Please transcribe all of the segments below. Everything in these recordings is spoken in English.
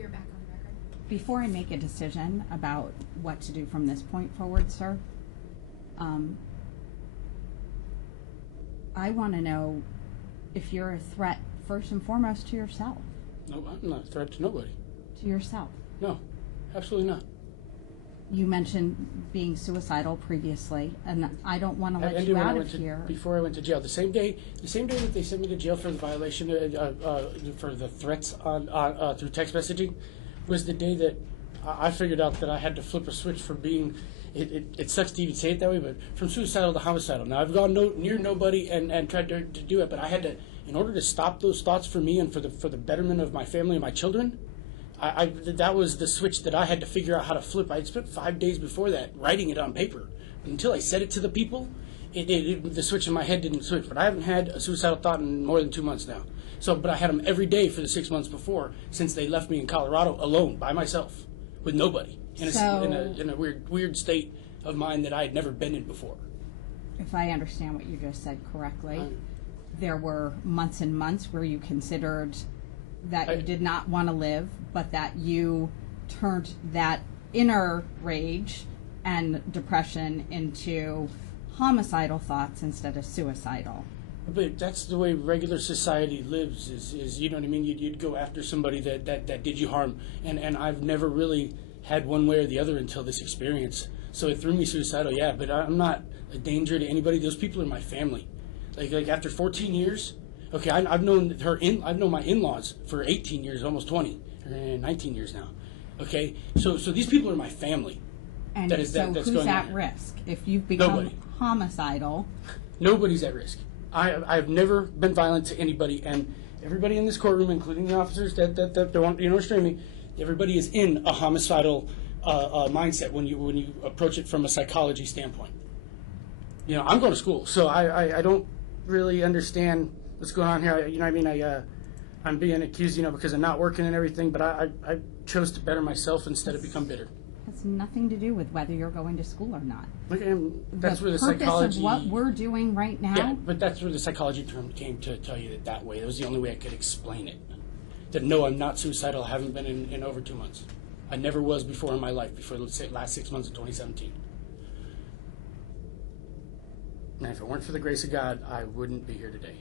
We are back on the record. Before I make a decision about what to do from this point forward, sir, I want to know if you're a threat first and foremost to yourself. No, I'm not a threat to nobody. To yourself? No, absolutely not. You mentioned being suicidal previously, and I don't want to let you out of here. Before I went to jail, the same day that they sent me to jail for the violation, for the threats on through text messaging, was the day that I figured out that I had to flip a switch from being, it sucks to even say it that way, but from suicidal to homicidal. Now, I've gone near nobody and tried to do it, but I had to, in order to stop those thoughts for me and for the betterment of my family and my children, that was the switch that I had to figure out how to flip. I had spent 5 days before that writing it on paper. Until I said it to the people, the switch in my head didn't switch. But I haven't had a suicidal thought in more than 2 months now. But I had them every day for the 6 months before, since they left me in Colorado alone, by myself, with nobody, in a weird state of mind that I had never been in before. If I understand what you just said correctly, there were months and months where you considered that you did not want to live, but that you turned that inner rage and depression into homicidal thoughts instead of suicidal. But that's the way regular society lives, is you know what I mean? You'd go after somebody that did you harm, and I've never really had one way or the other until this experience. So it threw me suicidal, yeah, but I'm not a danger to anybody. Those people are my family. Like after 14 years, okay, I've known my in-laws for 18 years, almost 20, 19 years now. Okay, so these people are my family. And who's at risk if you've become homicidal? Nobody's at risk. I've never been violent to anybody, and everybody in this courtroom, including the officers that don't restrain me, everybody is in a homicidal mindset when you approach it from a psychology standpoint. You know, I'm going to school, so I don't really understand what's going on here. You know what I mean? I'm being accused, you know, because of not working and everything, but I chose to better myself instead of become bitter. Has nothing to do with whether you're going to school or not. That's where the purpose psychology of what we're doing right now. Yeah, but that's where the psychology term came to tell you that way. That was the only way I could explain it. That no, I'm not suicidal. I haven't been in over 2 months. I never was before in my life, before the last 6 months of 2017. And if it weren't for the grace of God, I wouldn't be here today.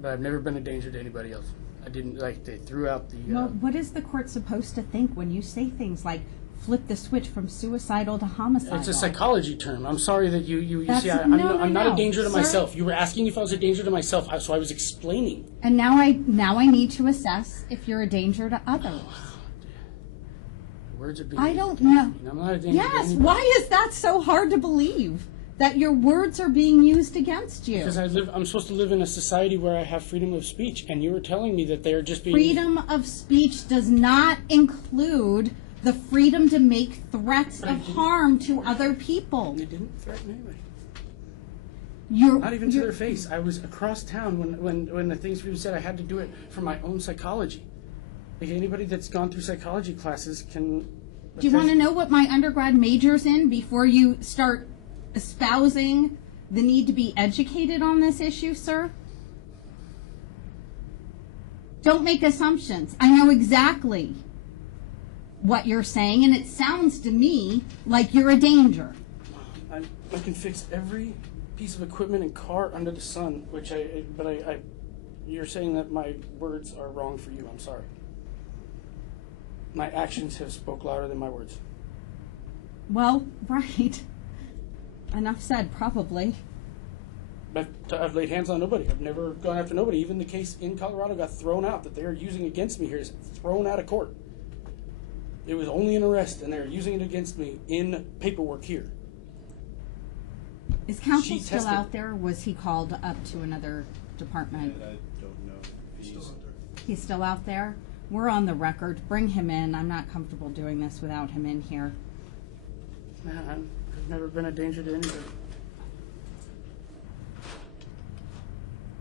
But I've never been a danger to anybody else. I didn't, they threw out the... Well, what is the court supposed to think when you say things like flip the switch from suicidal to homicidal? It's a psychology term. I'm sorry that you see, I'm not a danger to myself. You were asking if I was a danger to myself, so I was explaining. And now I need to assess if you're a danger to others. Words are being I don't know. I'm not a danger to anybody. Why is that so hard to believe? That your words are being used against you. Because I'm supposed to live in a society where I have freedom of speech, and you were telling me that they are just being... Freedom of speech does not include the freedom to make threats of harm to other people. You didn't threaten anybody. Not even to their face. I was across town when the things were said. I had to do it for my own psychology. Like anybody that's gone through psychology classes can... Do you want to know what my undergrad major's in before you start espousing the need to be educated on this issue, sir? Don't make assumptions. I know exactly what you're saying, and it sounds to me like you're a danger. I can fix every piece of equipment and car under the sun, but you're saying that my words are wrong for you. I'm sorry. My actions have spoke louder than my words. Well, right. Enough said, probably. But I've laid hands on nobody. I've never gone after nobody. Even the case in Colorado got thrown out that they are using against me here is thrown out of court. It was only an arrest, and they're using it against me in paperwork here. Is counsel still out there, or was he called up to another department? I don't know. He's still out there. He's still out there? We're on the record. Bring him in. I'm not comfortable doing this without him in here. Man, I've never been a danger to anybody.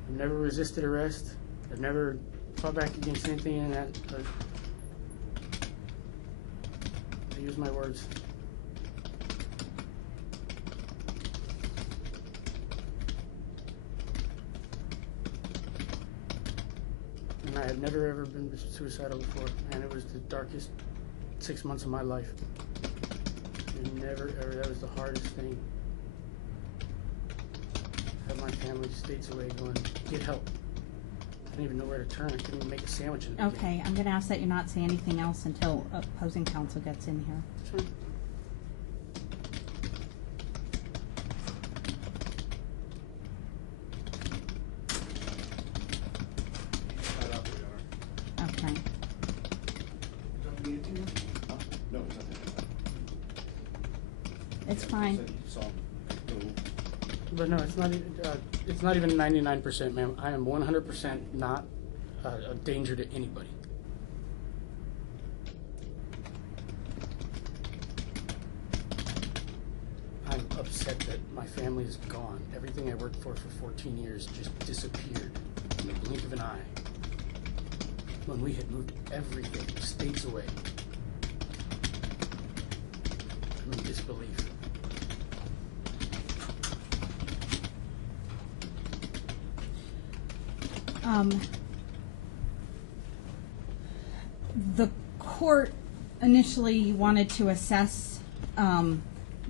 I've never resisted arrest. I've never fought back against anything in that. I use my words. And I had never ever been suicidal before, and it was the darkest 6 months of my life. And never ever, that was the hardest thing. Had my family states away going, get help. I didn't even know where to turn. I couldn't even make a sandwich in the beginning. Okay, I'm going to ask that you not say anything else until opposing counsel gets in here. Sure. Not out there, Your Honor. Okay. Don't need anything? Huh? No, it's not there. It's You fine. said you saw him go. But no, it's not even 99%, ma'am. I am 100% not a danger to anybody. I'm upset that my family is gone. Everything I worked for 14 years just disappeared in the blink of an eye. When we had moved everything states away. I'm in disbelief. The court initially wanted to assess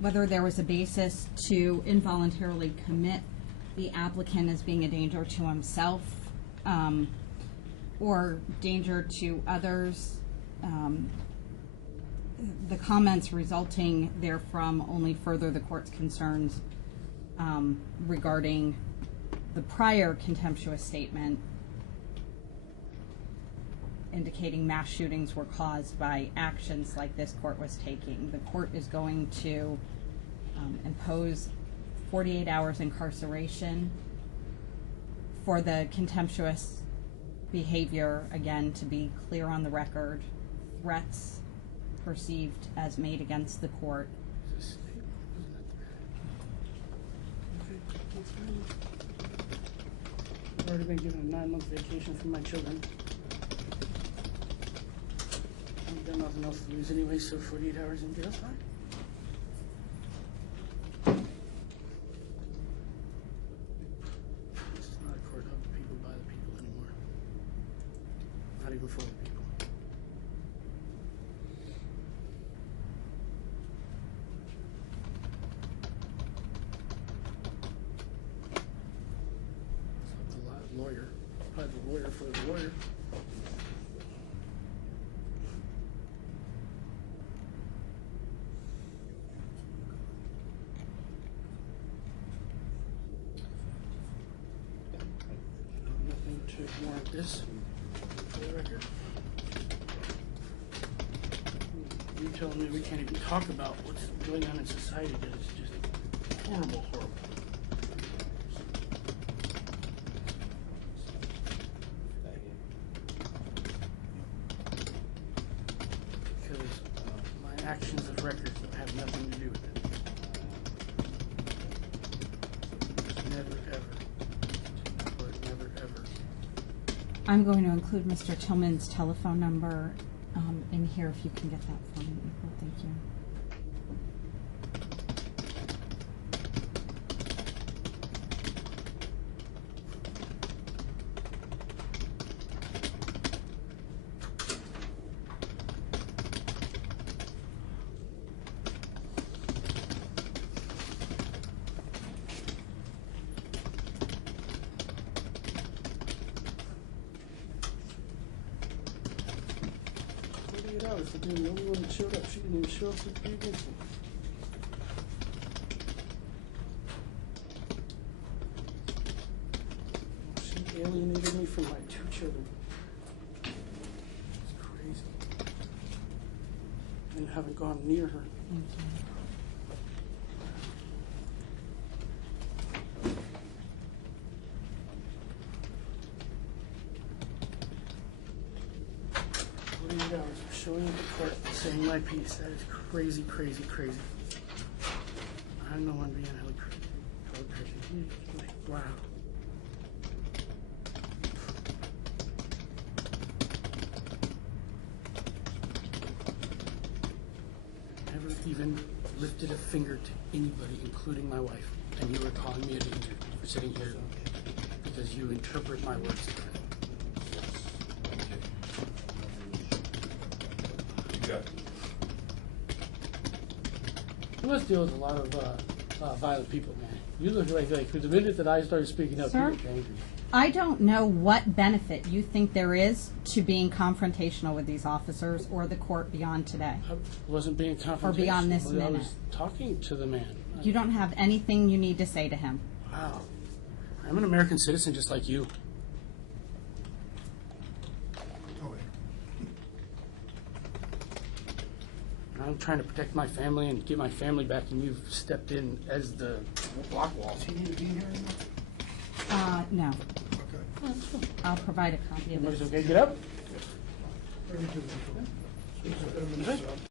whether there was a basis to involuntarily commit the applicant as being a danger to himself or danger to others. The comments resulting therefrom only further the court's concerns regarding the prior contemptuous statement indicating mass shootings were caused by actions like this court was taking. The court is going to impose 48 hours incarceration for the contemptuous behavior, again, to be clear on the record, threats perceived as made against the court. I've already been given a 9-month vacation from my children. I've got nothing else to lose anyway, so 48 hours in jail's fine. This is not a court of the people, by the people anymore. Not even for the people. The lawyer, private lawyer for the lawyer. Nothing to warrant this for the record. You telling me we can't even talk about what's going on in society that is just horrible, horrible. Because my actions of record have nothing to do with it. Never, ever. Or never, ever. I'm going to include Mr. Tillman's telephone number in here if you can get that for me, April. Thank you. For being the only one that showed up. She didn't even show up to be against me. She alienated me from my 2 children. It's crazy. And haven't gone near her. Thank you. Showing up at court saying my piece. That is crazy, crazy, crazy. I'm the one being held crazy. Like, wow. Never even lifted a finger to anybody, including my wife. And you were calling me a danger for sitting here because you interpret my words differently. You must deal with a lot of violent people, man. You look like the minute that I started speaking up, Sir? you get angry. I don't know what benefit you think there is to being confrontational with these officers or the court beyond today. I wasn't being confrontational. beyond this I minute. was talking to the man. You don't have anything you need to say to him. Wow. I'm an American citizen just like you. Oh, wait. I'm trying to protect my family and get my family back, and you've stepped in as the block wall. Does he need to be here anymore? No. Okay. I'll provide a copy of Everybody's this. okay? Get up. Ready to-